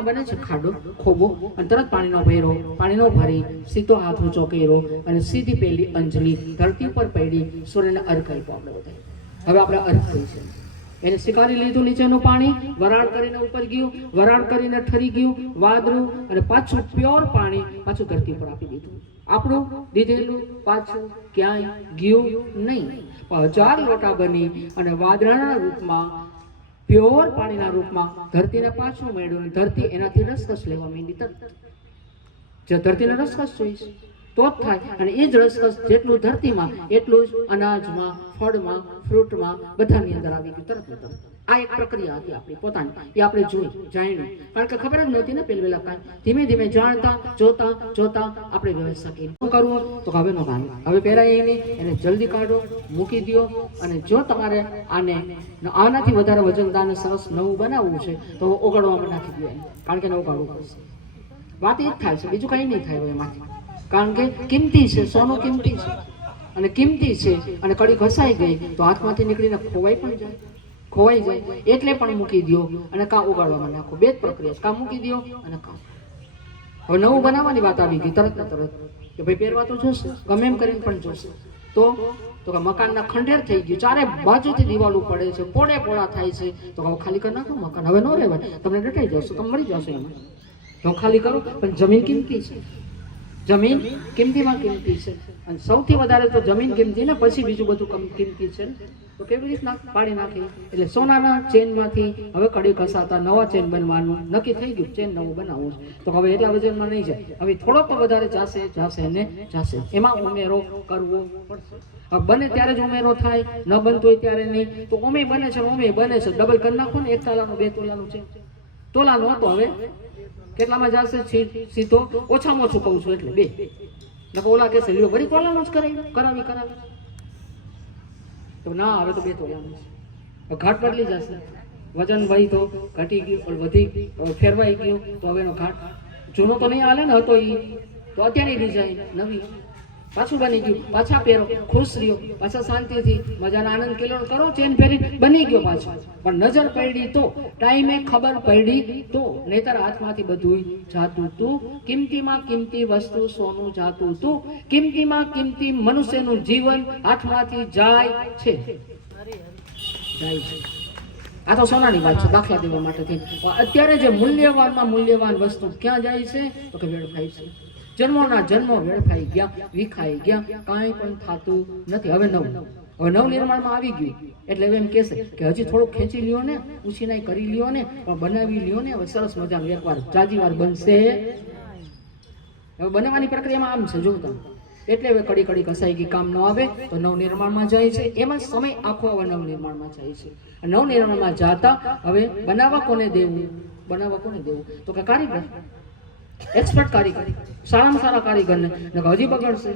બને છે ખાડો, ખોબો અને તરત પાણીનો ભેરો, પાણીનો ભરી, સીધો હાથ ઊંચો કર્યો અને સીધી પેલી અંજલિ ધરતી ઉપર પડી, સૂર્યને અર્ઘ આપ્યો આપણે હવે આપણે અર્ઘ કરીશું એને સ્વીકારી લીધું નીચેનું પાણી, વરાળ કરીને ઉપર ગયું, વરાળ કરીને ઠરી ગયું, વાદળું અને પાછું પ્યોર પાણી પાછું ધરતી ઉપર આપી દીધું. આપણું દીધેલું પાછું ક્યાંય ગયું નહીં. હજાર લોટા બની અને વાદળાના રૂપમાં પ્યોર પાણીના રૂપમાં ધરતીને પાછું મેળવ્યું ધરતી એનાથી રસકસ લેવા માંડી તરત. જો ધરતીને રસકસ જોઈશ, તો જ થાય અને એ જ રસકસ જેટલું ધરતીમાં, એટલું જ અનાજમાં, ફળમાં, ફ્રૂટમાં બધાની અંદર આવી ગયું તરત તરત. આ એક પ્રક્રિયા હતી આપણી, પોતાની. એ આપણે જોઈ જાણી કારણ કે ખબર જ નહોતી ને પેલી વેલા કાંઈ. ધીમે ધીમે જાણતા, જોતા જોતા આપણે વ્યવસ્થા કરી. શું કરવું તો હવે નો કામ. હવે પહેરાય એની, એને જલ્દી કાઢો, મૂકી દો અને જો તમારે આને, આનાથી વધારે વજનદાર અને સરસ નવું બનાવવું છે, તો ઓગળવામાં નાખી દો કારણ કે નવું કાઢવું પડશે. વાત એ જ થાય છે, બીજું કંઈ નહીં થાય એમાંથી. કારણ કે કિંમતી છે, સોનું કિંમતી છે. અને કિંમતી છે અને કડી ઘસાઈ ગઈ, તો હાથમાંથી નીકળીને ખોવાઈ પણ જાય. ખોવાઈ જાય, એટલે પણ મૂકી દો અને કાં ઉગાડવામાં નાખો. બે જ પ્રક્રિયા કાં મૂકી દો અને કાં. હવે નવું બનાવવાની વાત આવી ગઈ તરત તરત કે ભાઈ પહેરવા તો જોશે, ગમે એમ કરીને પણ જોશે. તો? તો કે મકાનના ખંડેર થઈ ગયું. ચારે બાજુથી દિવાલો પડે છે પોડે પોળા થાય છે. તો કે ખાલી કરી નાખો મકાન. હવે ન રહેવાય. તમને ડટાઈ જશો તમે મરી જશો એમાં. તો ખાલી કરો. પણ જમીન કિંમતી છે. જમીન કિંમતીમાં કિંમતી છે. અને સૌથી વધારે તો જમીન કિંમતી ને પછી બીજું બધું કમ કિંમતી છે. તો કેવી રીતના પાડી નાખી? એટલે સોનાના ચેનમાંથી હવે કડી કસાતા નવા ચેન બનવાનું નક્કી થઈ ગયું, ચેન નવું બનાવવું છે. તો હવે એટલા વજનમાં નહીં જાય. હવે થોડોક વધારે જાશે જાશે ને જાશે એમાં ઉમેરો કરવો પડશે. બને ત્યારે જ ઉમેરો થાય, ન બનતો હોય ત્યારે નહીં. તો ઓમે બને છે ઓમે બને છે. ડબલ કરી નાખો ને એક તાલાનું, બે તોલાનું છે. તોલાનું હતો હવે. કેટલામાં જશે? સીધો? ઓછામાં ઓછું કહું છું એટલે બે. ઓલા કહેશે, લ્યો, વળી તોલાનો જ કરાવી કરાવી કરાવી. તો ના હવે તો બે તોલાનું છે. ઘાટ બદલી જશે. વજન વહી તો ઘટી ગયું વધી ફેરવાઈ ગયું, તો હવે એનો ઘાટ. જૂનો તો નહીં હાલે ને હતો એ તો અત્યારની ડિઝાઇન નવી. પાછું બની ગયું, પાછા પહેરો, ખુશ રહ્યો, પાછા શાંતિથી મજાના આનંદ કિલોડ કરો, ચેન પહેરી બની ગયો પાછો. પણ નજર પડી તો, ટાઈમે ખબર પડી તો, નહીતર હાથમાંથી બધું જાતું તું. કિંમતીમાં કિંમતી વસ્તુ, સોનું જાતું તું. કિંમતીમાં કિંમતી મનુષ્યનું જીવન હાથમાંથી જાય છે. જાય છે. આ તો સોનાની વાત છે, દાખલા દેવા માટે અત્યારે જે મૂલ્યવાનમાં મૂલ્યવાન વસ્તુ ક્યાં જાય છે? તો કે વેડફાય છે. જન્મોના જન્મો વેડફાઈ ગયા, વિખાઈ ગયા, કાંઈ પણ થતું નથી. હવે નવું. હવે નવ નિર્માણમાં આવી ગયું. એટલે હવે એમ કહેશે કે હજી થોડુંક ખેંચી લ્યો ને, ઉછીનાઈ કરી લ્યો ને, પણ બનાવી લ્યો ને, હવે સરસ મજાનું એકવાર જાજી વાર બનશે. હવે બનાવવાની પ્રક્રિયામાં આમ છે, જો તમે. એટલે હવે કડી કડી કસાઈ ગઈ, કામ ન આવે, તો નવ નિર્માણમાં જાય છે. એમાં સમય આખો હવે નવ નિર્માણમાં જાય છે. નવ નિર્માણમાં જાતા હવે બનાવવા કોને દેવું બનાવવા કોને દેવું. તો કે કારીગર એક્સપર્ટ કારીગર. સારામાં સારા કારીગરને હજી બગડશે.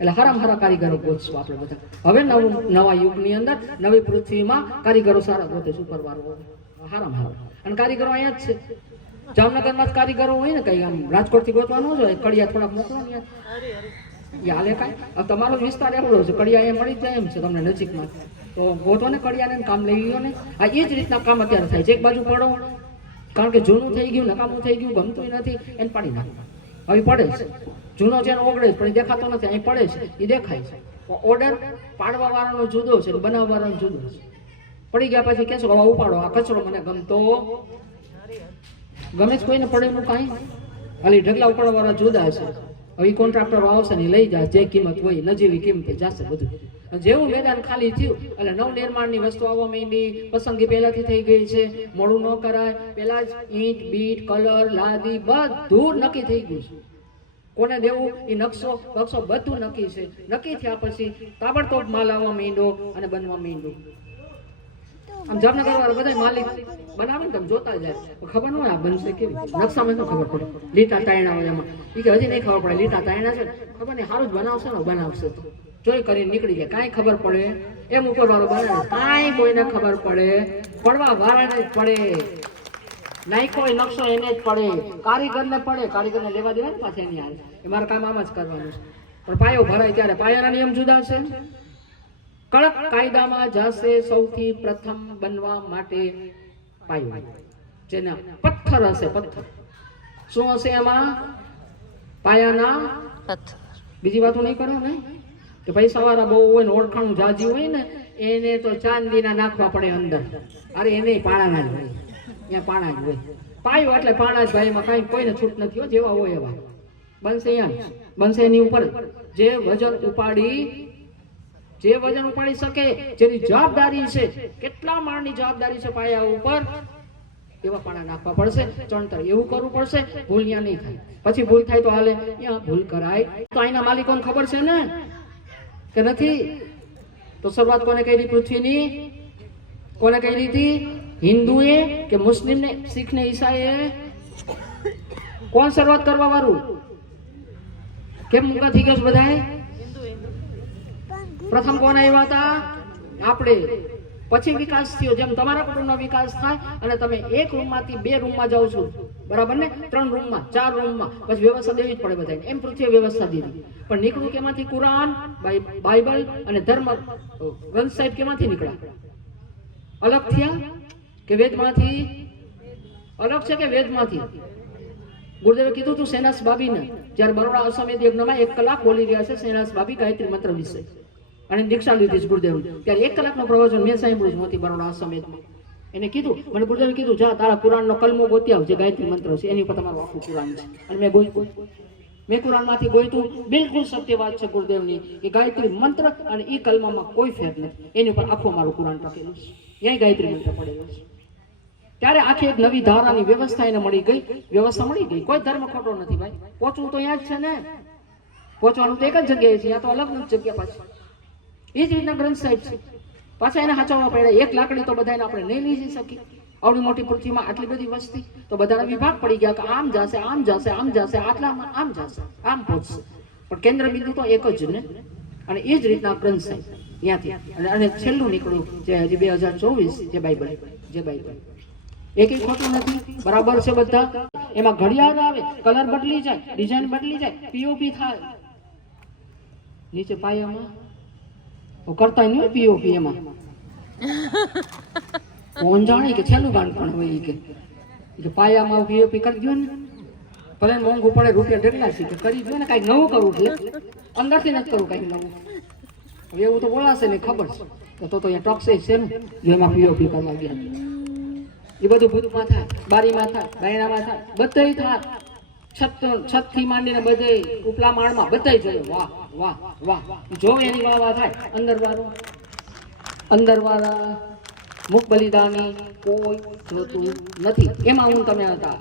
એટલે હારામાં હારા કારીગરો ગોતશું આપણે બધા. હવે નવું, નવા યુગની અંદર નવી પૃથ્વીમાં કારીગરો સારા ગોતે સુપરવાળો હારામાં હારા. અને કારીગરો અહીંયા જ છે. જામનગરમાં જ કારીગરો હોય ને કઈ આમ રાજકોટથી ગોતવાનું જ હોય. કડિયા થોડાક મોકલો ને હાલે કાંઈ? તમારો વિસ્તાર એવડો છે. કડિયા અહીંયા મળી જાય એમ છે તમને નજીકમાં. તો ગોતો ને કડિયાને કામ લઈ લ્યો ને. આ એ જ રીતના કામ અત્યારે થાય છે. એક બાજુ પડો કારણ કે જૂનું થઈ ગયું, નકામું થઈ ગયું ગમતું નથી, એને પાડી નાખો હવે પડે છે. જૂનો છે ઓગળે છે, પણ દેખાતો નથી, અહીં પડે છે, એ દેખાય છે. ઓર્ડર પાડવા વાળાનો જુદો છે બનાવવા વાળાનો જુદો છે. પડી ગયા પછી કહેશો હવા ઉપાડો, આ કચરો મને ગમતો ગમે જ કોઈને પડે એનું કાંઈ? ખાલી ઢગલા ઉપાડવા વાળા જુદા છે. હવે કોન્ટ્રાક્ટર આવશે ને લઈ જાય જે કિંમત હોય, નજીવી કિંમતે જશે બધું. જેવું મેદાન ખાલી થયું, એટલે નવ નિર્માણની વસ્તુ આવવા માંડી. પસંદગી પહેલાથી થઈ ગઈ છે. મોડું ન કરાય. પહેલા જ ઈંટ, બીટ, કલર, લાદી બધું નક્કી થઈ ગયું છે. કોને દેવું? એ નકશો બક્ષો બધું નક્કી છે. નક્કી થયા પછી તાબડતોબ માલ આવવા માંડ્યો અને બનવા માંડ્યો. આમ જામનગર વાળા બધા માલિક બનાવે ને તમે જોતા જાય. ખબર ન હોય આ બનશે કેવી નકશામાં શું ખબર પડે? લીટા તાયણા હોય એમાં. એ કે હજી નહીં ખબર પડે. લીટા તાયણા છે ખબર નહીં સારું જ બનાવશે ને બનાવશે તો. જોઈ કરીને નીકળી જાય કાંઈ ખબર પડે? એમ ઉપર વાળો બનાવે કાંઈ કોઈને ખબર પડે. પડવા વાળાને જ પડે. નહીં કોઈ નકશો એને જ પડે. કારીગરને પડે. કારીગરને લેવા દેવા ને પાછા એની હાલ એ મારે કામ આમ જ કરવાનું છે. પણ પાયો ભરાય ત્યારે પાયાના નિયમ જુદા છે કડક કાયદામાં જશે સૌથી પ્રથમ બનવા માટે પાયો. જેના પથ્થર હશે પથ્થર. શું હશે એમાં? પાયાના? પથ્થર. બીજી વાતો નહીં કરો ને? કે પૈસા વાળા બહુ હોય ને ઓળખાણું જાજી હોય ને, એને તો ચાંદીના નાખવા પડે અંદર. અરે એને પાણાના જ હોય. ત્યાં પાણા જ હોય. પાયો એટલે પાણા જ ભાઈમાં કાંઈ કોઈને છૂટ નથી જેવા હોય એવા. બનશે અહીંયા બનશે એની ઉપર. જે વજન ઉપાડી, જે વજન ઉપાડી શકે, જેની જવાબદારી છે, કેટલા માળની જવાબદારી છે પાયા ઉપર, એવા પાણા નાખવા પડશે, ચણતર એવું કરવું પડશે, ભૂલ ત્યાં નહીં થાય. પછી ભૂલ થાય તો હાલે. ભૂલ કરાય. તો અહીંના માલિકોને ખબર છે ને? કે નથી? તો શરૂઆત કોને કરી પૃથ્વીની? કોને કરી હતી? હિન્દુએ કે મુસ્લિમને? શીખને ઈસાઈએ? કોણ શરૂઆત કરવા વાળું? કેમ મૂકા થઈ ગયો બધાએ પ્રથમ કોણ આવ્યા હતા? આપણે. પછી વિકાસ થયો. જેમ તમારા કુટુંબનો વિકાસ થાય અને તમે એક રૂમમાંથી બે રૂમમાં જાઓ છો. બરાબર ને? ત્રણ રૂમમાં, ચાર રૂમમાં. પછી વ્યવસ્થા દેવી જ પડે બધાને. એમ પૃથ્વી વ્યવસ્થા દીધી. પણ નીકળ્યું કેમાંથી? કુરાન બાઇબલ અને ધર્મ ગ્રંથ સાહેબ કેમાંથી નીકળ્યા? અલગ થયા કે વેદમાંથી? અલગ છે કે વેદમાંથી? ગુરુદેવે કીધું તું સેનાસ બાબીને. જ્યારે બરોડા અશ્વમેધ યજ્ઞમાં એક કલાક બોલી રહ્યા છે સેનાસ બાબી ગાયત્રી મંત્ર વિશે. અને દીક્ષા લીધી છે ગુરુદેવ ત્યારે એક કલાકનો પ્રવચન મેં સાંભળ્યું છે મોતી બરોડા અશ્વમેધમાં એને કીધું, મને ગુરુદેવે કીધું, જા, તારા કુરાનનો કલમો ગોતી આવજે, ગાયત્રી મંત્ર છે. એની ઉપર તમારું આખું કુરાન છે. અને મેં ગોઈ મેં કુરાનમાંથી ગોઈતું બિલકુલ સત્ય વાત છે ગુરુદેવની, કે ગાયત્રી મંત્ર અને એ કલમામાં કોઈ ફેર નથી. એની ઉપર આખું મારું કુરાન ટકેલું છે. ત્યાં ગાયત્રી મંત્ર પડેલો છે. ત્યારે આખી એક નવી ધારાની વ્યવસ્થા એને મળી ગઈ. વ્યવસ્થા મળી ગઈ. કોઈ ધર્મ ખોટો નથી ભાઈ. પહોંચવું તો ત્યાં જ છે ને. પહોંચવાનું તો એક જ જગ્યાએ છે. યા તો અલગ જ જગ્યા પાછી. એ જ રીતના ગ્રંથ સાહેબ છે. પાછા એને હાચવવા પડે એક લાકડી તો બધાને આપણે નહીં લઈ શકીએ. આવડી મોટી પૃથ્વીમાં આટલી બધી વસ્તી, તો બધાના વિભાગ પડી ગયા કે આમ જશે આમ જશે આમ જશે, આટલામાં આમ જશે, આમ પહોંચશે પણ કેન્દ્ર બિંદુ તો એક જ ને? અને એ જ રીતના ગ્રંથ સાહેબ, ત્યાંથી. અને અને છેલ્લું નીકળ્યું જે હજી બે હજાર ચોવીસ, જે બાઇબલ જે બાઇબલ. એક એક ખોટું નથી. બરાબર છે બધા? એમાં ઘડિયાળ આવે, કલર બદલી જાય, ડિઝાઇન બદલી જાય પીઓપી થાય. નીચે પાયામાં તો કરતા નહીં હોય પીઓપી એમાં. કોણ જાણે કે છેલ્લું ગાંડ પણ હોય કે. કે પાયામાં પીઓપી કરી દો ને ભલે મોંઘું પડે રૂપિયા ઢગલા છે કે કરી દો ને કાંઈક નવું કરવું છે અંદરથી નથી કરવું કાંઈક નવું. એવું તો બોલાશે ને ખબર છે. તો તો અહીંયા ટોક્સે છે ને જો એમાં પીઓપી કરવા ગયા. એ બધું ભૂતમાં થાય બારીમાં થાય બાયણામાં થાય બધે થાય. છત છતથી માંડીને બધે ઉપલા માળમાં બધેય જોઈએ વાહ વાહ વાહ. જો એની વાહ વાહ થાય. અંદર વાળો અંદર વાળા મુખ બલિદાની કોઈ જોતું નથી. એમાં હું તમે હતા.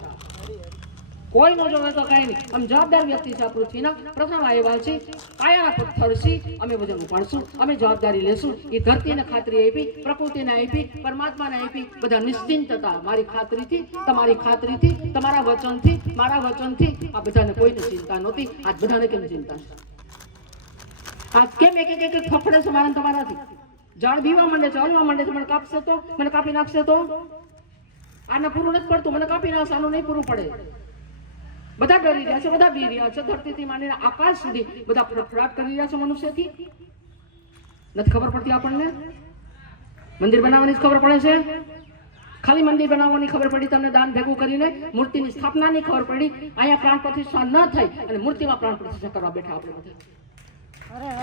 કોઈ ન જોવે તો કઈ નહીં. આમ જવાબદાર વ્યક્તિ છે આ પૃથ્વીના. પ્રથમ આવ્યા છે, પાયાના પથ્થર છે, અમે વજન ઉપાડશું, અમે જવાબદારી લેશું. એ ધરતીને ખાતરી આપી, પ્રકૃતિને આપી, પરમાત્માને આપી. બધા નિશ્ચિંતતા મારી ખાતરીથી, તમારી ખાતરીથી, તમારા વચનથી, મારા વચનથી. આ બધાને કોઈને ચિંતા નહોતી. આજ બધાને કેમ ચિંતા આ કેમ એક એક ફફડે છે મારા તમારાથી? ઝાડ બીવા માંડે છે, હલવા માંડે છે, મને કાપશે તો? મને કાપી નાખશે તો? આને પૂરું નથી પડતું. મને કાપી નાખશે, આનું નહીં પૂરું પડે. બધા ડરી રહ્યા છે, બધા બી રહ્યા છે, ધરતીથી માંડીને આકાશ સુધી બધા ફફડાટ કરી રહ્યા છે મનુષ્યથી. નથી ખબર પડતી આપણને? મંદિર બનાવવાની ખબર પડે છે? ખાલી મંદિર બનાવવાની ખબર પડી તમને દાન ભેગું કરીને? મૂર્તિની સ્થાપનાની ખબર પડી. અહીંયા પ્રાણ પ્રતિષ્ઠા ન થઈ અને મૂર્તિમાં પ્રાણ પ્રતિષ્ઠા કરવા બેઠા આપણે બધા.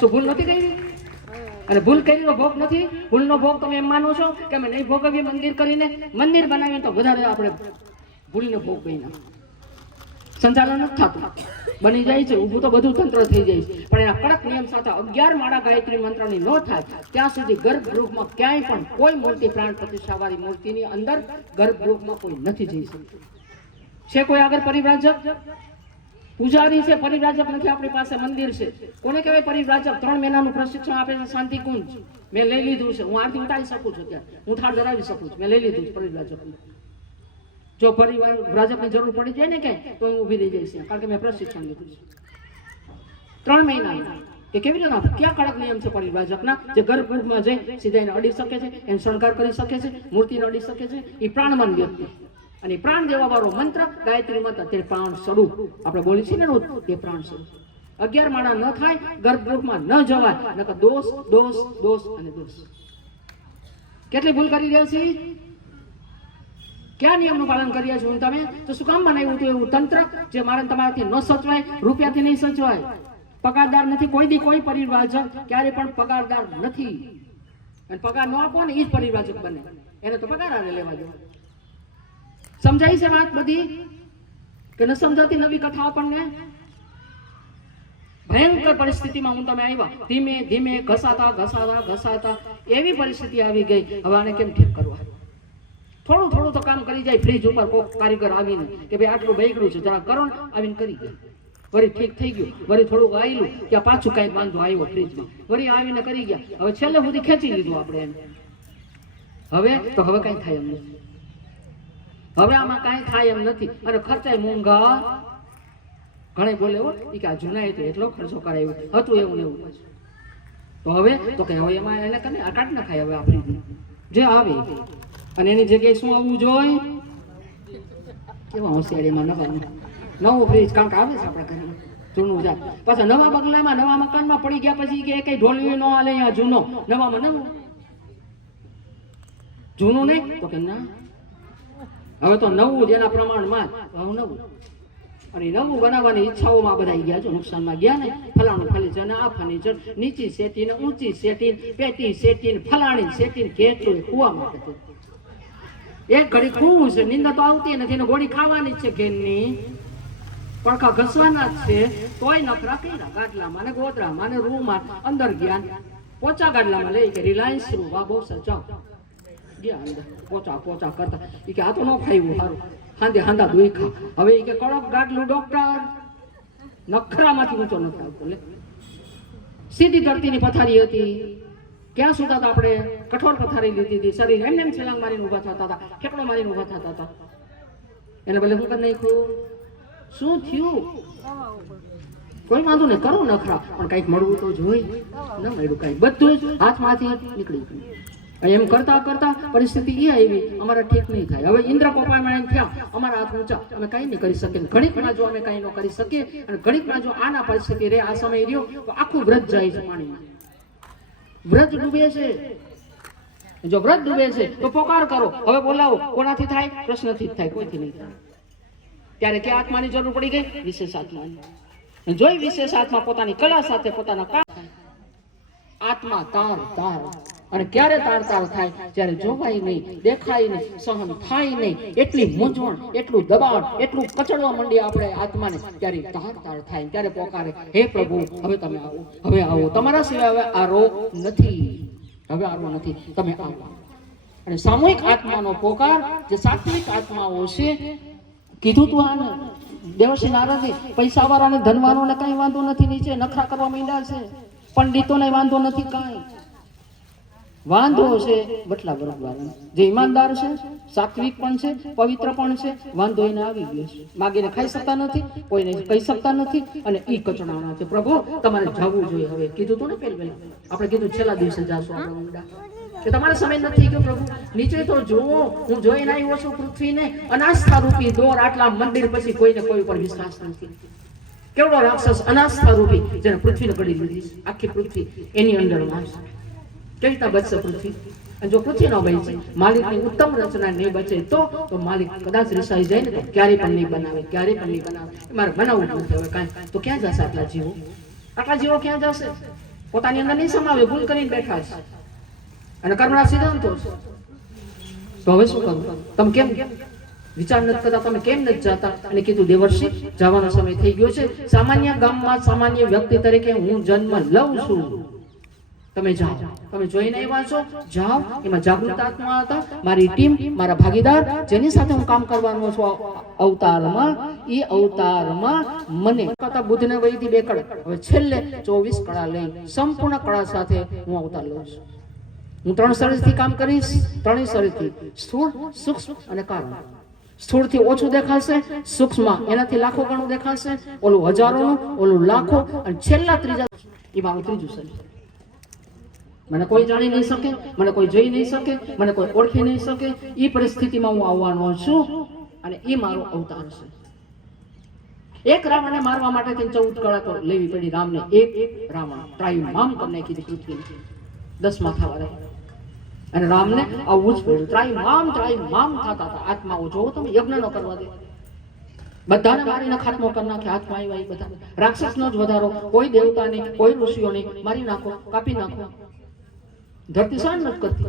શું ભૂલ નથી કરી? અને ભૂલ કરીનો ભોગ નથી? ભૂલનો ભોગ તમે એમ માનો છો કે અમે નહીં ભોગવીએ મંદિર કરીને? મંદિર બનાવીએ તો વધારે આપણે ભૂલનો ભોગ બન્યા. સંચાલન જ થતું. બની જાય છે, ઊભું તો બધું તંત્ર થઈ જાય છે. પણ એના કડક નિયમ સાથે અગિયાર માળા ગાયત્રી મંત્રની ન થાય, ત્યાં સુધી ગર્ભગૃહમાં ક્યાંય પણ કોઈ મૂર્તિ પ્રાણ પ્રતિષ્ઠાવાળી મૂર્તિની અંદર ગર્ભગૃહમાં કોઈ નથી જઈ શકતું. છે કોઈ આગળ પરિવ્રાજક? પૂજારી છે, પરિવ્રાજક નથી આપણી પાસે, મંદિર છે. કોને કહેવાય પરિવ્રાજક? ત્રણ મહિનાનું પ્રશિક્ષણ આપે છે શાંતિ કુંજ મેં લઈ લીધું છે. હું આરતી ઉતારી શકું છું ત્યાં. હું થાળ ધરાવી શકું છું. મેં લઈ લીધું છે પરિવ્રાજકનું. જો પરિવાર રાજકની જરૂર પડી જાય ને કઈ તો હું ઊભી રહી જઈશ કારણ કે મેં પ્રશિક્ષણ લીધું છે. ત્રણ મહિના કે કેવી રીતે ક્યાં કડક નિયમ છે પરિવ્રાજકના જે ગર્ભગૃહમાં જઈ સીધા એને અડી શકે છે, એને શણગાર કરી શકે છે, મૂર્તિને અડી શકે છે એ પ્રાણવાન વ્યક્તિ. અને પ્રાણ દેવા વાળો મંત્ર ગાયત્રી મંત્ર તે પ્રાણ સ્વરૂપ. આપણે બોલી છીએ ને રોજ, તે પ્રાણ સ્વરૂપ. અગિયાર માળા ન થાય ગર્ભગૃહમાં ન જવાય, નકર દોષ દોષ દોષ અને દોષ. કેટલી ભૂલ કરી રહ્યા છીએ? કયા નિયમનું પાલન કરીએ છો? તમે? તો શું કામ બનાવ્યું હતું? એવું તંત્ર જે મારે તમારાથી ન સચવાય, રૂપિયાથી નહીં સચવાય. પગારદાર નથી, કોઈ દી કોઈ પરિવારજક ક્યારે પણ પગારદાર નથી. અને પગાર ન આપો ને એ જ પરિવારજક બને. એને તો પગાર આને લેવા દો. સમજાય છે વાત બધી? કે ન સમજાતી નવી કથા આપણને? ભયંકર પરિસ્થિતિમાં હું તમે આવ્યા. ધીમે ધીમે ઘસાતા ઘસાતા ઘસાતા એવી પરિસ્થિતિ આવી ગઈ. હવે આને કેમ ઠીક કરવા? થોડું થોડું તો કામ કરી જાય ફ્રીજ ઉપર કોક કારીગર આવીને કે ભાઈ આટલું બગડ્યું છે જરા કરો ને આવીને કરી ગયા વળી ઠીક થઈ ગયું. વળી થોડુંક આવેલું કે પાછું કાંઈ વાંધો આવ્યો ફ્રીજમાં વળી આવીને કરી ગયા. હવે છેલ્લે સુધી ખેંચી લીધું આપણે એમ. હવે તો હવે કાંઈ થાય એમ નથી. હવે આમાં કાંઈ થાય એમ નથી. અને ખર્ચાય મોંઘા. ઘણા બોલે હો એ કે આ જૂના તો એટલો ખર્ચો કરાયો. હતું એવું એવું તો હવે તો કે હવે એમાં એને કને આ કાઢ નાખાય હવે આપણી જે આવે. અને એની જગ્યાએ શું આવવું જોઈએ? કેવા હોશિયારીમાં નવા નવું ફ્રીજ કારણ કે આવે છે આપણા ઘરે. જૂનું જાત પાછા નવા બંગલામાં, નવા મકાનમાં પડી ગયા પછી કે કઈ ઢોલવી ન હાલે અહીંયા જૂનો. નવામાં નવું. જૂનું નહીં? તો કે ના. હવે તો નવું જેના પ્રમાણમાં હવે નવું. અને નવું બનાવવાની ઈચ્છાઓમાં બધા ગયા છો. નુકસાનમાં ગયા ને. ફલાણું ફર્નિચર ને આ ફર્નિચર. નીચી સેટી ને ઊંચી સેટી પેટી શેતી ફલાણી ને કેટલું કુવા માટે. એક ઘડી કૂવું છે, નિંદા તો આવતી નથી, એને ગોળી ખાવાની જ છે ઘેરની પડખા ઘસવાના જ છે, તોય નખરા કર્યા ગાટલામાં ને ગોદરામાં ને રૂમમાં અંદર ગયા પોચા ગાટલામાં લઈ કે રિલાયન્સ રૂમ વા બહુ સચાવ ગયા અંદર, પોચા પોચા કરતા. એ કે આ તો ન ખાયું સારું હાંદે હાંદા દુઈખા હવે એ કે કડક ગાટલું ડોક્ટર. નખરામાંથી ઊંચો નથી આવતો લે. સીધી ધરતીની પથારી હતી. ક્યાં સુતા હતા આપણે કઠોર પથારી લીધી હતી. શરીર એમને એમ છેલાંગ મારીને ઊભા થતા હતા. ખેકડો મારીને ઊભા થતા હતા? એને ભલે હું કરી નાખ્યું. શું થયું? કોઈ વાંધો નહીં, કરો નખરા. પણ કંઈક મળવું તો જોઈ. ન મળ્યું કંઈ. બધું જ હાથમાંથી નીકળી એમ કરતા કરતા પરિસ્થિતિ એ આવી. અમારા ઠીક નહીં થાય. હવે ઇન્દ્ર કોપાયણ થયા, અમારા હાથ ઊંચા. અમે કંઈ નહીં કરી શકીએ. ઘણીકમાં જો અમે કંઈ ન કરી શકીએ, અને ઘણીકમાં જો આના પરિસ્થિતિ રહે, આ સમય રહ્યો, તો આખું વ્રત જાય છે પાણીમાં. વ્રત ડૂબે છે. જો વ્રત ડૂબે છે, તો પોકાર કરો. હવે બોલાવો, કોનાથી થાય? પ્રશ્નથી જ થાય, કોઈથી નહીં થાય. ત્યારે કે આત્માની જરૂર પડી ગઈ? વિશેષ આત્માની. જોઈ વિશેષ આત્મા પોતાની કલા સાથે પોતાના કામ આત્મા તાર તાર અને ક્યારે તાર થાય? જ્યારે જોવાય નહીં, દેખાય નહીં, સહન થાય નહીં. એટલી મૂંઝવણ, એટલું દબાણ, એટલું કચડવા માંડીએ આપણે આત્માને, ત્યારે તાર થાય, ત્યારે પોકારે. હે પ્રભુ, હવે તમે આવો, હવે આવો. તમારા સિવાય હવે આ રોગ નથી. હવે આરો નથી. તમે આવો. અને સામૂહિક આત્માનો પોકાર, જે સાત્વિક આત્માઓ છે, કીધું તું આને? દેવર્ષિ નારદે પૈસા વાળાને ધનવાળોને કઈ વાંધો નથી, નીચે નખરા કરવા માંડ્યા છે. પંડિતોને વાંધો નથી કાંઈ. વાંધો છે બટલા બરોબર. જે ઈમાનદાર છે, સાત્વિક પણ છે, પવિત્ર પણ છે, વાંધો એને આવી ગયો છે. માગીને ખાઈ શકતા નથી, કોઈને કહી શકતા નથી, અને ઈ કચડાણા છે. પ્રભુ, તમારે જવું જોઈએ હવે. કીધું તું ને પેલ પેલા આપણે કીધું છેલ્લા દિવસે જાશું કે તમારે સમય નથી ગયો, પ્રભુ. નીચે તો જુઓ, હું જોઈને આવ્યો છું પૃથ્વીને અનાસ્થા રૂપી દોર આટલા મંદિર પછી કોઈને કોઈ પણ વિશ્વાસ નથી. કેવડો રાક્ષસ અનાસ્થા રૂપી જેને પૃથ્વીને ગળી દીધી આખી પૃથ્વી એની અંદર વાસ. રીતના બચશે પૃથ્વી. અને જો પૃથ્વી ન બચે માલિકની ઉત્તમ રચના નહીં બચે તો તો માલિક કદાચ રિસાઈ જાય ને તો ક્યારેય પણ નહીં બનાવે, ક્યારેય પણ નહીં બનાવે. મારે બનાવવું જ હવે કાંઈ. તો ક્યાં જશે આટલા જીવો? આટલા જીવો ક્યાં જશે? પોતાની અંદર નહીં સમાવે, ભૂલ કરીને બેઠા છે. અને કર્મના સિદ્ધાંતો છે. તો હવે શું કરું? તમે કેમ વિચાર નથી કરતા? તમે કેમ નથી જતા? અને કીધું, દેવર્ષિ, જવાનો સમય થઈ ગયો છે. સામાન્ય ગામમાં સામાન્ય વ્યક્તિ તરીકે હું જન્મ લઉં છું. તમે જાઓ. તમે જોઈને આવ્યા વાંચો જાઓ. એમાં જાગૃત આત્મા હતા. મારી ટીમ, મારા ભાગીદાર, જેની સાથે હું કામ કરવાનો છું અવતારમાં, એ અવતારમાં મને કથા બુદ્ધને વહીથી બે કળ હવે છેલ્લે ચોવીસ કળા લઈ, સંપૂર્ણ કળા સાથે હું અવતાર લઉં છું. હું ત્રણ શરીરથી કામ કરીશ. ત્રણેય શરીરથી સ્થૂળ, સૂક્ષ્મ અને કારણ. સ્થૂળથી ઓછું દેખાશે, સૂક્ષ્મ એનાથી લાખો ગણું દેખાશે. ઓલું હજારોનું, ઓલું લાખો અને છેલ્લા ત્રીજા એ મારું ત્રીજું શરીર. મને કોઈ જાણી નહીં શકે, મને કોઈ જોઈ નહીં શકે, મને કોઈ ઓળખી નહીં શકે. એ પરિસ્થિતિમાં હું આવવાનો છું અને એ મારો અવતાર છે. એક રાવણને મારવા માટે તેને ચૌદ કળા તો લેવી પડી રામને, એક રાવણ ટ્રાયુ મામ નાખી હતી. પૃથ્વીને દસ માથા વાળા અને રામને આવું જ પડ્યું. ત્રાઈ મામ ત્રાઈ મામ થતા હતા. આત્માઓ, જોવો તમે ન કરવા દે. બધાને મારીને ખાતમો કરી નાખે, હાથમાં આવ્યા બધા રાક્ષસનો જ વધારો. કોઈ દેવતાને, કોઈ ઋષિઓને મારી નાખો, કાપી નાખો. ધરતી સહન નથી કરતી.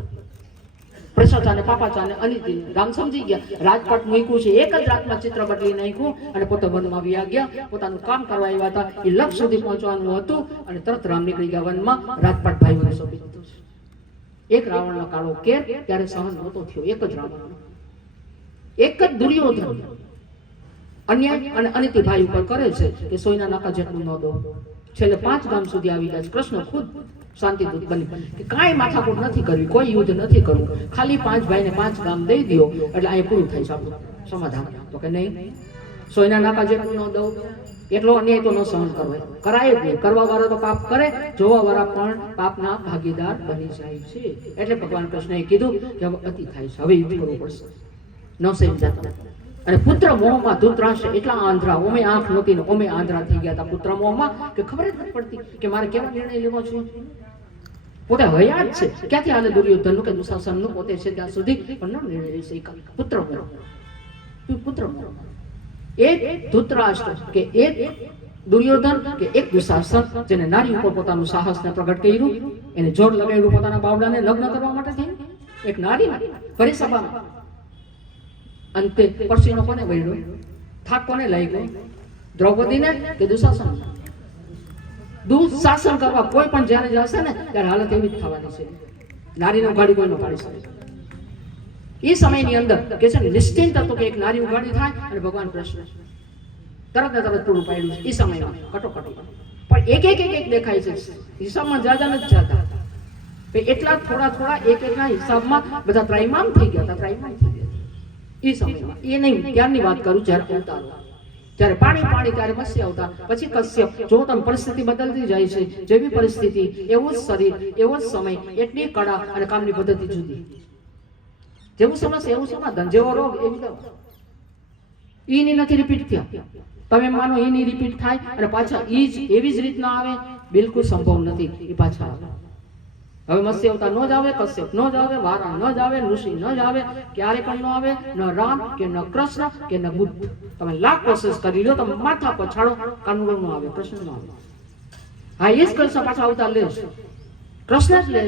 પ્રસાચાને પાપાચાને અનિતિ રામ સમજી ગયા. રાજપાટ મૂક્યું છે. એક જ રાતમાં ચિત્ર બદલી નાખ્યું અને પોતે વનમાં વ્યા ગયા. પોતાનું કામ કરવા આવ્યા હતા. એ લક્ષ સુધી પહોંચવાનું હતું અને તરત રામ નીકળી ગયા વનમાં. રાજપાટ ભાઈઓને સોંપી દીધું છે. એક રાવણનો કાળો કેર ત્યારે સહન નહોતો થયો. એક જ રાવણ એક જ દુર્યોધન. અન્યાય અને અનિતિ ભાઈ ઉપર કરે છે કે સોયના નાકા જેટલું ન દો. છેલ્લે પાંચ ગામ સુધી આવી ગયા છે. કૃષ્ણ ખુદ શાંતિદૂત બની. કે કાંઈ માથાકૂટ નથી કરવી, કોઈ યુદ્ધ નથી કરવું. ખાલી પાંચ ભાઈને પાંચ ગામ દઈ દો એટલે અહીંયા પૂરું થાય છે આપણું સમાધાન. તો કે નહીં? સોયના નાકા જેટલું ન દઉં, એટલો અન્યાય તો ન સહન કરવો કરાય જ નહીં. કરવા વાળા તો પાપ કરે જોવા વાળા પણ પાપના ભાગીદાર બની જાય છે. એટલે ભગવાન કૃષ્ણએ કીધું કે હવે અતિ થાય છે. હવે યુદ્ધ કરવું પડશે. ન સમજાતા અને પુત્ર મોહમાં ધૂતરાષ્ટ્ર એટલા આંધ્રા, ઓમે આંખ નહોતી ને ઓમે આંધ્રા થઈ ગયા હતા પુત્ર મોહમાં, કે ખબર જ નથી પડતી કે મારે કેવો નિર્ણય લેવો છે? પોતે હયાત છે. ક્યાંથી હાલે દુર્યોધનનું કે દુશાસનનું? પોતે છે ત્યાં સુધી પણ ન નિર્ણય લઈ પુત્ર મોહ પુત્ર મરો. એક ધૂતરાષ્ટ્ર કે એક દુર્યોધન કે એક દુશાસન જેને નારી ઉપર પોતાનું સાહસને પ્રગટ કર્યું, એને જોર લગાવ્યું પોતાના બાવડાને લગ્ન કરવા માટે થઈ એક નારી ફરી સભામાં અંતે પરસીનો કોને વળ્યો? થાક કોને ગયો દ્રૌપદીને કે દુશાસન દુશાસન કરવા કોઈ પણ જ્યારે જશે ને, ત્યારે હાલત એવી જ થવાની છે. નારીને ઉગાડી કોઈ ન પાડી શકે? એ સમયની અંદર કે છે ને, નિશ્ચિંત હતો કે એક નારી ઉગાડી થાય અને ભગવાન કૃષ્ણ. તરત ને તરત પૂરું પાડ્યું એ સમયમાં કટોકટી પણ એક એક એક એક દેખાય છે. હિસાબમાં જાજા નથી જાતા. એટલા થોડા થોડા એક એકના હિસાબમાં બધા ત્રાઈમામ થઈ ગયા હતા ત્રાઈમામ થઈ ગયા એ સમયમાં. એ નહીં, ત્યારની વાત કરું, જ્યારે અવતારો જ્યારે પાણી પાણી ત્યારે મસી આવતા. પછી કશ્યપ, જો તમે પરિસ્થિતિ બદલતી જાય છે, જેવી પરિસ્થિતિ, એવો જ શરીર, એવો જ સમય, એટલી કળા અને કામની પદ્ધતિ જુદી. જેવું સમસ્યા એવું સમાધાન. જેવો રોગ, એવી દવા. ઈની નથી રિપીટ થયા. તમે માનો ઈની રિપીટ થાય અને પાછા ઈ જ, એવી જ રીતના આવે, બિલકુલ સંભવ નથી. એ પાછા આવે. હવે મત્સ્ય અવતાર ન જ આવે, કશ્યપ ન જ આવે, વારા ન જ આવે, ઋષિ ન જ આવે, ક્યારે પણ ન આવે, ન રામ કે ન કૃષ્ણ કે ન બુદ્ધ. તમે લાખ કોશિશ કરી લો, તમે માથા પછાડો, કાનુડો ન આવે, કૃષ્ણ ન આવે. હા, એ જ કૃષ્ણ પાછા અવતાર લે કૃષ્ણ જ લે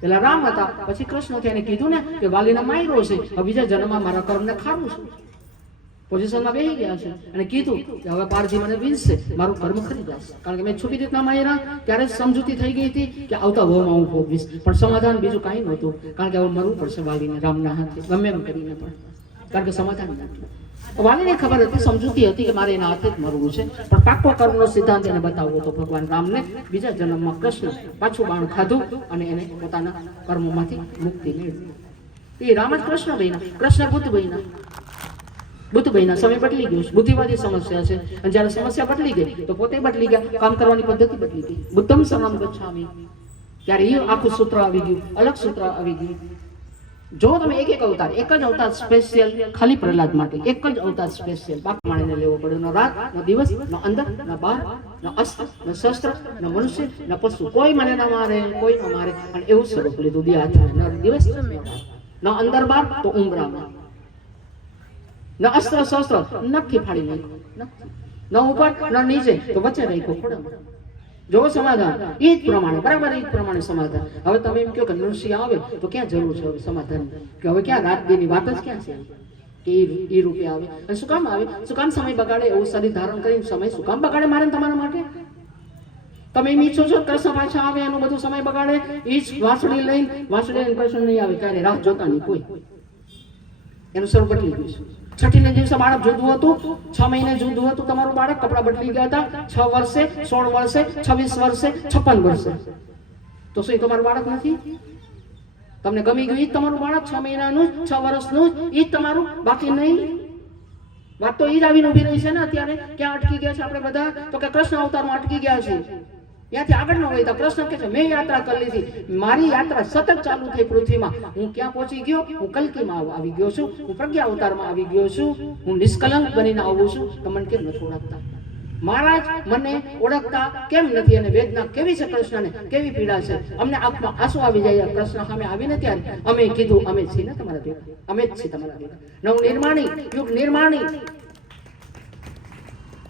પેલા રામ હતા, પછી કૃષ્ણ એને કીધું ને કે વાલીના માયરો છે બીજા જન્મમાં મારા કર્મને ખારું છે. પોઝિશનમાં બેસી ગયા છે અને કીધું કે હવે પારજી મને વીંધશે મારું કર્મ ખરી જશે કારણ કે મેં છુપી રીતના માયરા ત્યારે સમજૂતી થઈ ગઈ હતી કે આવતા વહુમાં હું ભોગવીશ. પણ સમાધાન બીજું કાંઈ નહોતું. કારણ કે હવે મરવું પડશે વાલીને, રામના હાથે, ગમે એમ કરીને પણ. કારણ કે સમાધાન નથી વાલીને ખબર હતી, સમજૂતી હતી કે મારે એના હાથે જ મરવું છે. પણ પાકો કર્મનો સિદ્ધાંત એને બતાવવો તો ભગવાન રામને. બીજા જન્મમાં કૃષ્ણ પાછું બાણ ખાધું અને એને પોતાના કર્મોમાંથી મુક્તિ મેળવી. એ રામ જ કૃષ્ણ બન્યા. કૃષ્ણ બુદ્ધ બન્યા. બુદ્ધ બન્યા સમય બદલી ગયું. બુદ્ધિવાદી સમસ્યા છે. અને જ્યારે સમસ્યા બદલી ગઈ, તો પોતે બદલી ગયા. કામ કરવાની પદ્ધતિ બદલી ગઈ. બુદ્ધમ શરણમ ગચ્છામી. ત્યારે એ આખું સૂત્ર આવી ગયું. અલગ સૂત્ર આવી ગયું. જો તમે એક એક અવતાર, એક જ અવતાર સ્પેશિયલ ખાલી પ્રહલાદ માટે, એક જ અવતાર સ્પેશિયલ બાપ માણીને લેવો પડે. ન રાત, ન દિવસ, ન અંદર, ન બહાર ન અસ્ત્ર ન શસ્ત્ર, ન મનુષ્ય, ન પશુ. કોઈ મને ન મારે, કોઈ ન મારે. અને એવું સ્વરૂપ લીધું. દિયા દિવસ, ન અંદર બહાર તો ઉમરામાં ન અસ્ત્ર શસ્ત્ર નક્કી ફાડી નાખ્યું ન ઉપર ન નીચે તો વચ્ચે રાખ્યો ખોડામાં જો સમાધાન એ જ પ્રમાણે, બરાબર એ જ પ્રમાણે સમાધાન. હવે તમે એમ કહો કે નૃસિંહ આવે, તો ક્યાં જરૂર છે હવે સમાધાન? કે હવે ક્યાં રાત દીની વાત જ ક્યાં છે? એ એ રૂપે આવે. અને શું કામ આવે? શું કામ સમય બગાડે? એવું શરીર ધારણ કરીને સમય શું કામ બગાડે મારે તમારા માટે? તમે એમ ઈચ્છો છો કૃષ્ણ પાછા આવે એનું બધું સમય બગાડે? એ જ વાંસળી લઈને, વાંસળી કૃષ્ણ નહીં આવે, ક્યારે? રાહ જોતા નહીં કોઈ. એનું સ્વરૂપ બદલી ગયું છે. છઠ્ઠીના દિવસે બાળક જુદું હતું, છ મહિને જુદું હતું, તમારું બાળક કપડા બદલી ગયા હતા, છ વર્ષે, સોળ વર્ષે, છવ્વીસ વર્ષે, છપ્પન વર્ષે. તો શું એ તમારું બાળક નથી? તમને ગમી ગયું ઈ તમારું બાળક, છ મહિનાનું છ વર્ષનું ઈ તમારું, બાકી નહીં? વાત તો ઈ જ આવીને ઊભી રહી છે ને અત્યારે ક્યાં અટકી ગયા છે આપણે બધા? તો કે કૃષ્ણ અવતારમાં અટકી ગયા છે. ત્યાંથી આગળ ન હોય કૃષ્ણ કહે છે, મેં યાત્રા કરી લીધી. મારી યાત્રા સતત ચાલુ થઈ પૃથ્વીમાં. હું ક્યાં પહોંચી ગયો? હું કલ્કીમાં આવી ગયો છું. હું પ્રજ્ઞા અવતારમાં આવી ગયો છું. હું નિષ્કલંક બનીને આવું છું. તમને કેમ નથી ઓળખતા? મહારાજ મને ઓળખતા કેમ નથી અને વેદના કેવી છે કૃષ્ણને? કેવી પીડા છે? અમને આંખમાં આંસુ આવી જાય કૃષ્ણ સામે આવીને ત્યારે અમે કીધું, અમે છીએ ને તમારા અમે જ છીએ તમારા નવ નિર્માણી, યુગ નિર્માણી.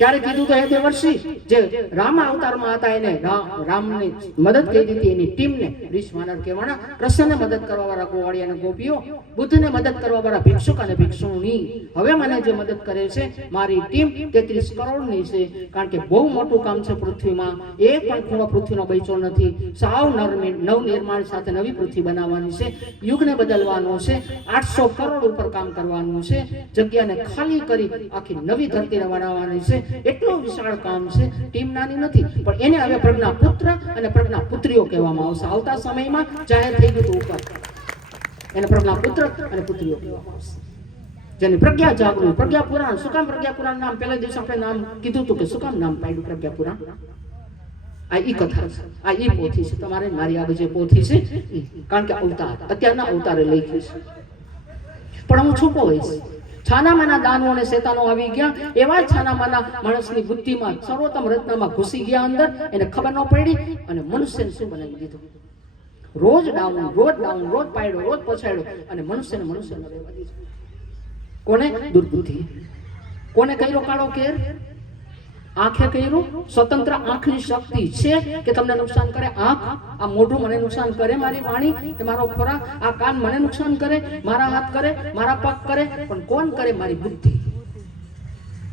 ત્યારે કીધું તો હે દેવર્ષિ જે રામ અવતારમાં હતા એને રામની મદદ કરી દીધી એની ટીમને રીસ કહેવાના કૃષ્ણને મદદ કરવા વાળા ગોવાળી અને ગોપીઓ, બુદ્ધને મદદ કરવા વાળા ભિક્ષુક અને ભિક્ષુની હવે મને જે મદદ કરે છે મારી ટીમ તેત્રીસ કરોડની છે, કારણ કે બહુ મોટું કામ છે પૃથ્વીમાં. એક પણ ખૂણો પૃથ્વીનો બચ્યો નથી. સાવ નવ નિર્માણ સાથે નવી પૃથ્વી બનાવવાની છે. યુગને બદલવાનો છે. આઠસો કરોડ ઉપર કામ કરવાનું છે. જગ્યાને ખાલી કરી આખી નવી ધરતીને બનાવવાની છે. એટલું વિશાળ કામ છે, ટીમ નાની નથી, પણ એને હવે પ્રજ્ઞા પુત્ર અને પ્રજ્ઞા પુત્રીઓ કહેવામાં આવશે. આવતા સમયમાં જાહેર થઈ ગયું ઉપર. એને પ્રજ્ઞા પુત્ર અને પુત્રીઓ કહેવામાં આવશે. જેને પ્રજ્ઞા જાગૃત, પ્રજ્ઞા પુરાણ, શું કામ પ્રજ્ઞા પુરાણ નામ? પહેલા દિવસે આપણે નામ કીધું હતું કે શું કામ નામ પાડ્યું પ્રજ્ઞા પુરાણ? આ ઈ કથા છે. આ ઈ પોથી છે. તમારે મારી આગળ જે પોથી છે કારણ કે અવતાર, અત્યારના અવતારે લખી છે. પણ હું છુપો હોઈશ. છાનામાના દાનો અને શેતાનો આવી ગયા. એવા છાનામાના માણસની બુદ્ધિમાં સર્વોત્તમ રત્નમાં ઘૂસી ગયા અંદર. એને ખબર ન પડી અને મનુષ્યને શું બનાવી દીધું? રોજ ડાઉન રોજ ડાઉન, રોજ પાડ્યો રોજ પછાડ્યો અને મનુષ્યને મનુષ્યને કોને? દુર્બુદ્ધિ કોને કર્યો કાળો કેર? આંખે કર્યું? સ્વતંત્ર આંખની શક્તિ છે કે તમને નુકસાન કરે? આંખ? આ મોઢું મને નુકસાન કરે મારી વાણી? કે મારો ખોરાક? આ કાન મને નુકસાન કરે? મારા હાથ કરે? મારા પગ કરે? પણ કોણ કરે મારી બુદ્ધિ?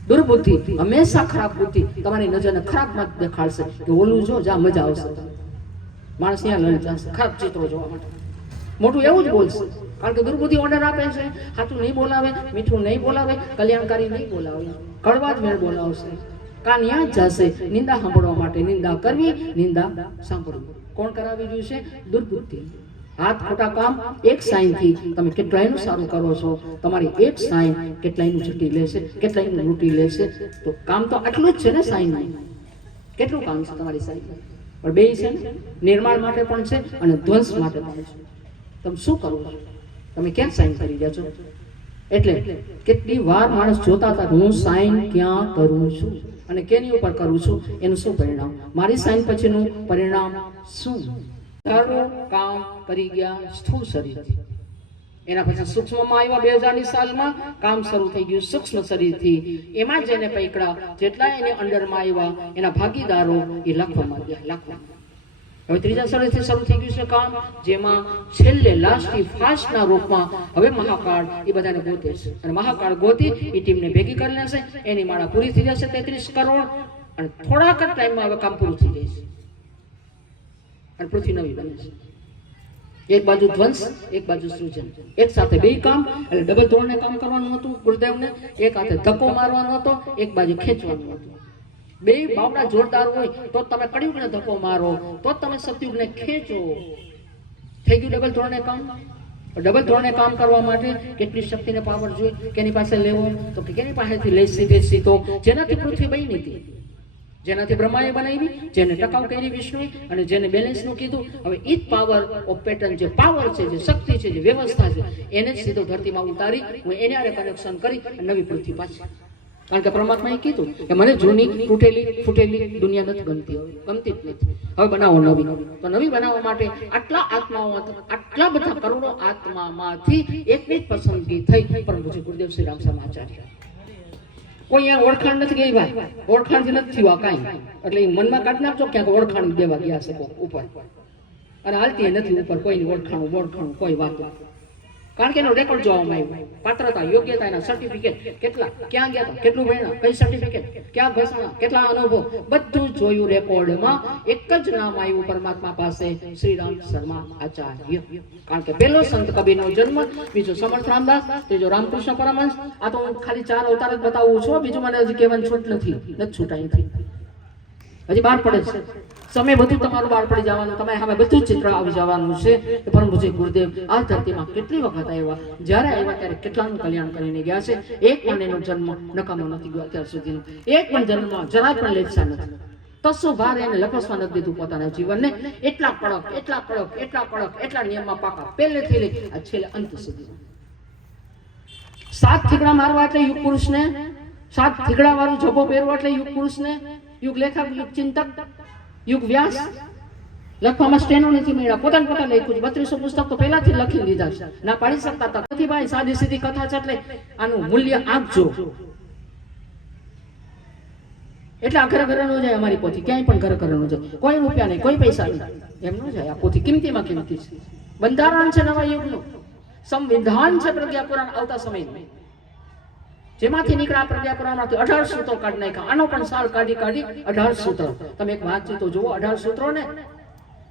દુર્બુદ્ધિ, હંમેશા ખરાબ બુદ્ધિ તમારી નજરને ખરાબમાં દેખાડશે કે ઓલું જો જા મજા આવશે. માણસ ત્યાં લઈને જશે, ખરાબ ચિત્રો જોવા માટે. મોટું એવું જ બોલશે, કારણ કે દુર્બુદ્ધિ ઓર્ડર આપે છે. સાચું નહીં બોલાવે, મીઠું નહીં બોલાવે, કલ્યાણકારી નહીં બોલાવે. કડવા જ મેળ બોલાવશે. કાન યાં જ જશે નિંદા સાંભળવા માટે નિંદા કરવી, નિંદા સાંભળવી. કોણ કરાવી રહ્યું છે? દુર્બુદ્ધિ. હાથ ખોટા કામ, એક સાઈનથી તમે કેટલાયનું સારું કરો છો? તમારી એક સાઈન કેટલાયનું છૂટી લેશે, કેટલાયનું લૂંટી લેશે? તો કામ તો આટલું જ છે ને સાઈન કેટલું કામ છે તમારી સાઈન પણ બે છે ને? નિર્માણ માટે પણ છે અને ધ્વંસ માટે પણ છે. તમે શું કરો તમે ક્યાં સાઈન કરી રહ્યા છો? એટલે કેટલી વાર માણસ જોતા હતા હું સાઈન ક્યાં કરું છું અને કેની ઉપર કરું છું, એનું શું પરિણામ? મારી સાઈન પછીનું પરિણામ શું? ધારો કામ કરી ગયા સ્થૂળ શરીર. એના પછી સૂક્ષ્મમાં આવ્યા બે હજારની સાલમાં, કામ શરૂ થઈ ગયું સૂક્ષ્મ શરીરથી. એમાં જેને પૈકડા જેટલા એને અંડરમાં આવ્યા, એના ભાગીદારો એ લાખોમાં ગયા લાખોમાં હવે ત્રીજા સ્થળેથી શરૂ થઈ ગયું છે કામ, જેમાં છેલ્લે લાસ્ટથી ફાસ્ટના રૂપમાં હવે મહાકાળ એ બધાને ગોતે છે. અને મહાકાળ ગોતી એ ટીમને ભેગી કરી લેશે, એની માળા પૂરી થઈ જશે તેત્રીસ કરોડ, અને થોડાક જ ટાઈમમાં હવે કામ પૂરું થઈ જશે અને પૃથ્વી નવી બને છે. એક બાજુ ધ્વંસ, એક બાજુ સૃજન. એક સાથે બે કામ, એટલે ડબલ ધોરણે કામ કરવાનું હતું ગુરુદેવને, એક હાથે ધક્કો મારવાનો હતો, એક બાજુ ખેંચવાનું હતું. બે બાવડા જોરદાર હોય, તો તમે કળિયુગને ધક્કો મારો, તો તમે સતયુગને ખેંચો. થઈ ગયું ડબલ ધોરણે કામ? ડબલ ધોરણે કામ કરવા માટે કેટલી શક્તિને પાવર જોઈએ? કેની પાસે લેવો? તો કે કેની પાસેથી લઈ સીધે સીધો. જેનાથી પૃથ્વી બની હતી. જેનાથી બ્રહ્માએ બનાવી, જેને ટકાઉ કરી વિષ્ણુએ અને જેને બેલેન્સનું કીધું. હવે ઈ પાવર ઓફ પેટર્ન જે પાવર છે, જે શક્તિ છે, જે વ્યવસ્થા છે, એને સીધો ધરતીમાં ઉતારી, હું એને આરે કનેક્શન કરી નવી પૃથ્વી પાછી. કારણ કે પરમાત્માએ કીધું કે મને જૂની, તૂટેલી, ફૂટેલી દુનિયા નથી ગમતી. ગમતી જ નથી. હવે બનાવો નવી. તો નવી બનાવવા માટે આટલા આત્માઓ આટલા બધા કરોડો આત્મામાંથી એકની પસંદગી થઈ પરમ પૂજ્ય ગુરુદેવ શ્રી રામ આચાર્ય કોઈ અહીંયા ઓળખાણ નથી ગઈ ભાઈ ઓળખાણથી નથી થયું આ કાંઈ. એટલે મનમાં કાઢી નાખજો ક્યાંક ઓળખાણ દેવા ગયા છે ઉપર. અને હાલતી નથી ઉપર. કોઈની ઓળખાણું ઓળખાણું કોઈ વાત. કારણ કે એનો રેકોર્ડ જોવામાં આવ્યો પાત્રતા યોગ્યતા એના સર્ટિફિકેટ કેટલા, ક્યાં ગયા હતા, કેટલું ભણ્યા, કઈ સર્ટિફિકેટ ક્યાં ઘસણા, કેટલા અનુભવ, બધું જોયું રેકોર્ડમાં, એક જ નામ આવ્યું પરમાત્મા પાસે શ્રી રામ શર્મા આચાર્ય. કારણ કે પહેલો સંત કબીરનો જન્મ, બીજો સમર્થ રામદાસ, ત્રીજો રામકૃષ્ણ પરમહંસ. આ તો હું ખાલી ચાર અવતાર જ બતાવું છું, બીજું મને હજી કહેવાની છૂટ નથી નથી છૂટાઈ નથી. હજી બહાર પડે છે. સમય બધું તમારું બાળપણ જવાનું, તમારે સામે બધું ચિત્ર આવી જવાનું છે. પરમભુજી ગુરુદેવ આ ધરતીમાં કેટલી વખત આવ્યા? જ્યારે આવ્યા ત્યારે કેટલાનું કલ્યાણ કરીને ગયા છે? એક પણ એનો જન્મ નકામો નથી ગયો અત્યાર સુધીનો. એક પણ જન્મમાં જરાય પણ લેચા નથી. તસો ભાર એને લપસવા નથી દીધું પોતાના જીવનને. એટલા કડક એટલા કડક એટલા કડક, એટલા નિયમમાં પાકા. પહેલેથી લઈ આ છેલ્લે અંત સુધી. સાત ઠીકડા મારવા એટલે યુગ પુરુષને. સાત ઠીકડા વાળું જભો પહેરવો એટલે યુગ પુરુષને. યુગ લેખક, યુગ ચિંતક. યુગ વ્યાસ. લખવામાં સ્ટેનો નથી મળ્યા. પોતાને પોતાને લખ્યું છે. બત્રીસો પુસ્તક તો પહેલાથી લખી લીધા છે. ના પાડી શકતા હતા. નથી ભાઈ, સાદી સીધી કથા છે એટલે આનું મૂલ્ય આપજો. એટલે આ ઘરે ઘરે નો જાય અમારી પોથી. ક્યાંય પણ ઘરે ઘરે નો જાય. કોઈ રૂપિયા નહીં, કોઈ પૈસા નહીં. એમ નો જાય આ પોથી. કિંમતીમાં કિંમતી છે. બંધારણ છે નવા યુગનું. સંવિધાન છે પ્રજ્ઞાપુરાણ આવતા સમયનું જેમાંથી નીકળ્યા પ્રજ્ઞાપુરાણમાંથી અઢાર સૂત્રો કાઢી નાખ્યા. આનો પણ સાલ કાઢી કાઢી અઢાર સૂત્રો. તમે એક વાંચી તો જુઓ, અઢાર સૂત્રો ને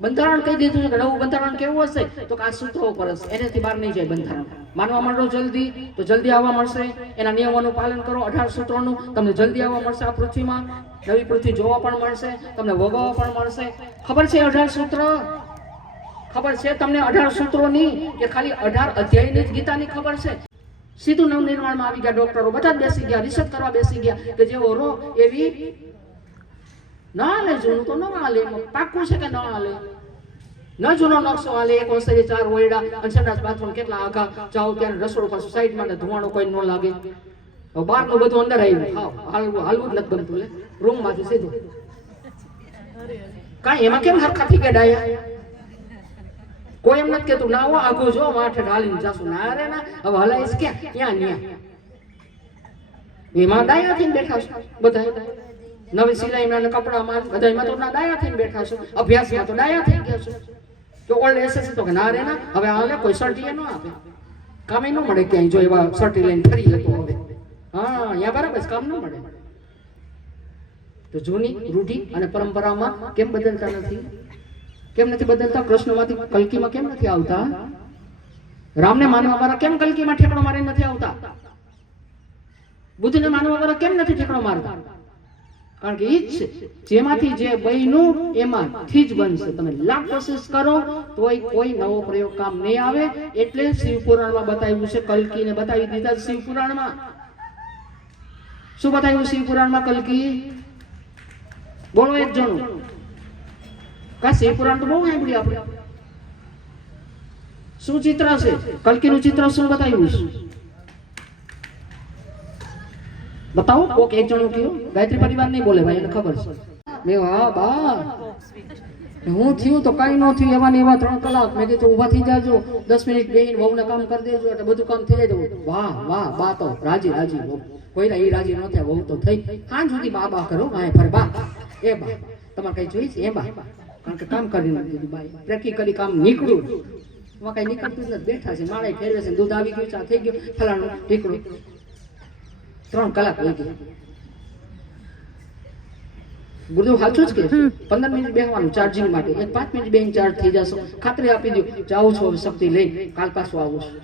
બંધારણ કહી દીધું છે કે નવું બંધારણ કેવું હશે? તો આ સૂત્રો ઉપર હશે. એનાથી બહાર નહીં જાય બંધારણ. માનવા માંડો જલ્દી, તો જલ્દી આવવા મળશે. એના નિયમોનું પાલન કરો, અઢાર સૂત્રોનું. તમને જલ્દી આવવા મળશે આ પૃથ્વીમાં. નવી પૃથ્વી જોવા પણ મળશે. તમને ભોગવવા પણ મળશે. ખબર છે અઢાર સૂત્ર? ખબર છે તમને અઢાર સૂત્રોની કે ખાલી અઢાર અધ્યાયની જ ગીતાની ખબર છે? સીધું નવનિર્માણમાં આવી ગયા, ડોક્ટરો બધા જ બેસી ગયા, રિસર્ચ કરવા બેસી ગયા કે જેવો રો એવી ના લે જૂનું તો ન હાલે પાક્કું છે કે ન હાલે? ન જૂનો નકશો હાલે, એક ઓસરી ચાર ઓયડા અને સંડાસ બાથરૂમ કેટલા આઘા, જાઓ ત્યારે રસોડું પાછું સાઈડમાં ને ધુવાણો કોઈ ન લાગે. બહારનું બધું અંદર આવ્યું. હાલવું હાલવું જ નથી બનતું લે. રૂમમાંથી સીધું. કાંઈ એમાં કેમ હરખા થઈ ગયા ડાયા? કોઈ એમ નથી કેતું ના હો આગું જો માઠે ઢાલીને જાશું. ના રે, ના. હવે હલાઈશ ક્યાં? ક્યાં ન્યા? એમાં ડાયા થઈને બેઠા છો બધા નવી સિલાઈમાં કપડામાં બધામાં તો ના ડાયા થઈને બેઠા છો. અભ્યાસમાં તો ડાયા થઈ ગયા છો. તો ઓલ્ડ એસએસ તો કે ના રે, ના. હવે આને કોઈ સર્ટી ન આપે. કામે ન મળે ક્યાંય જો એવા સર્ટી લઈને ફરી લેતો હવે. હા, અહીંયા બરાબર કામ ન મળે. તો જૂની રૂઢી અને પરંપરામાં કેમ બદલતા નથી? કેમ નથી બદલતા? કૃષ્ણમાંથી કલકીમાં કેમ નથી આવતા? રામને માનવા વાળા કેમ કલકીમાં ઠેકડો મારે નથી આવતા? બુદ્ધને માનવા વાળા કેમ નથી ઠેકડો મારતા? કારણ કે જ છે. જેમાંથી જે બન્યું, એમાંથી જ બનશે. તમે લાખ કોશિશ કરો, તોય કોઈ નવો પ્રયોગ કામ નહીં આવે. એટલે શિવ પુરાણમાં બતાવ્યું છે, કલકીને બતાવી દીધા શિવપુરાણમાં શું બતાવ્યું શિવપુરાણમાં કલ્કી? બોલો એક જણું. કા શિવ પુરાણ તો બહુ સાંભળ્યું આપણે શું ચિત્ર છે કલ્કીનું ચિત્ર શું બતાવ્યું બતાવો કોક એક જણો કયો ગાયત્રી પરિવાર નહીં બોલે ભાઈ એને ખબર છે મેં હા બા હું થયું તો કઈ ન થયું એવા ને એવા ત્રણ કલાક મેં કીધું ઊભા થઈ જાજો દસ મિનિટ બેહીને વહુને કામ કરી દેજો એટલે બધું કામ થઈ જાય વાહ વાહ બા તો રાજી રાજી. કોઈના એ રાજી ન થાય વહુ તો થઈ સાંજ સુધી બા બા કરો વાય ફર બા એ બા તમારે કઈ જોઈ છે એ બા કારણ કે કામ કરી નથી દીધું પ્રેક્ટિકલી કામ નીકળ્યું એમાં કઈ નીકળતું જ બેઠા છે, માળે ફેરવે છે, દૂધ આવી ગયું, ચા થઈ ગયું, ફલાણું નીકળું ત્રણ કલાક વહી ગઈ ગુરુદેવ સાચું જ કે પંદર મિનિટ બેહવાનું ચાર્જિંગ માટે. એક પાંચ મિનિટ બેન ચાર્જ થઈ જશો. ખાતરી આપી દો જાઉં છું હવે શક્તિ લઈ કાલ પાછું આવું છું.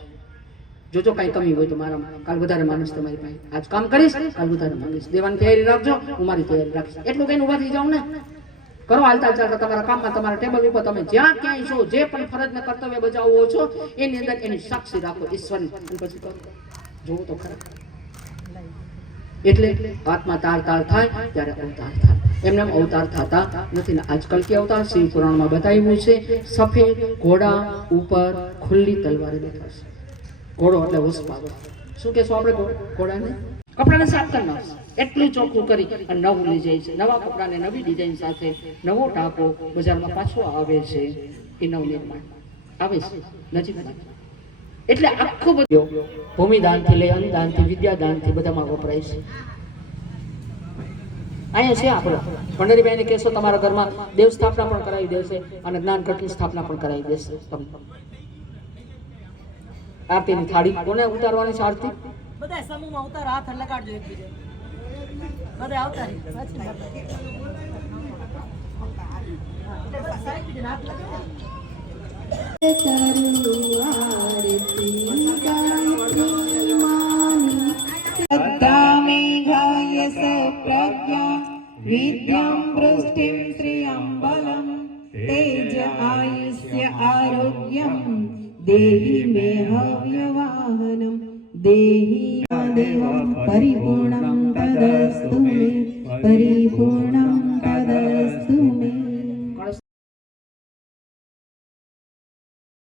જોજો કાંઈ કમી હોય તો મારામાં. કાલ વધારે માનીશ તમારી પાસે. આજ કામ કરીશ, કાલ વધારે માનીશ. દેવાની તૈયારી રાખજો, હું મારી તૈયારી રાખીશ. એટલું કઈ ઊભા થઈ જાઉં ને? કરો હાલતા ચાલતા તમારા કામમાં, તમારા ટેબલ ઉપર તમે જ્યાં ક્યાંય છો, જે પણ ફરજ ને કર્તવ્ય બજાવો છો, એની અંદર એની સાક્ષી રાખો ઈશ્વરની. પછી કરો જોવું તો ખરા. એટલે આત્મા તાર તાર થાય ત્યારે અવતાર થાય. એમને એમ અવતાર થતા નથી. ને આજકાલ કે અવતાર? શિવ પુરાણમાં બતાવ્યું છે, સફેદ ઘોડા ઉપર ખુલ્લી તલવારે બેઠા છે. ઘોડો એટલે વસપાવો. શું કહેશો આપણે ઘોડાને? કપડાને સાફ કરી નાખશે એટલું ચોખ્ખું કરી અને નવું લઈ જાય છે. નવા કપડાને નવી ડિઝાઇન સાથે નવો ટાંકો બજારમાં પાછો આવે છે એ નવનિર્માણ આવે છે. નજીક એટલે આખું બધું ભૂમિદાનથી લઈ અન્નદાનથી વિદ્યાદાનથી બધામાં વપરાય છે. અહીંયા છે આપણો. પંડરીભાઈને કહેશો તમારા ઘરમાં દેવ સ્થાપના પણ કરાવી દેશે અને જ્ઞાનકટની સ્થાપના પણ કરાવી દેશે તમને. આરતીની થાળી. કોને ઉતારવાની છે આરતી? બધા સમૂહમાં ઉતાર હાથ લગાડજો એકબીજે ઘરે આવતા રહી. સાચી રાત લગે તારું આરતી ગાયત્રી માની સત્તામે ગાય આરોગ્યમ દેહી મે देहि देवं परिपूर्णं तदस्तु मे परिपूर्णं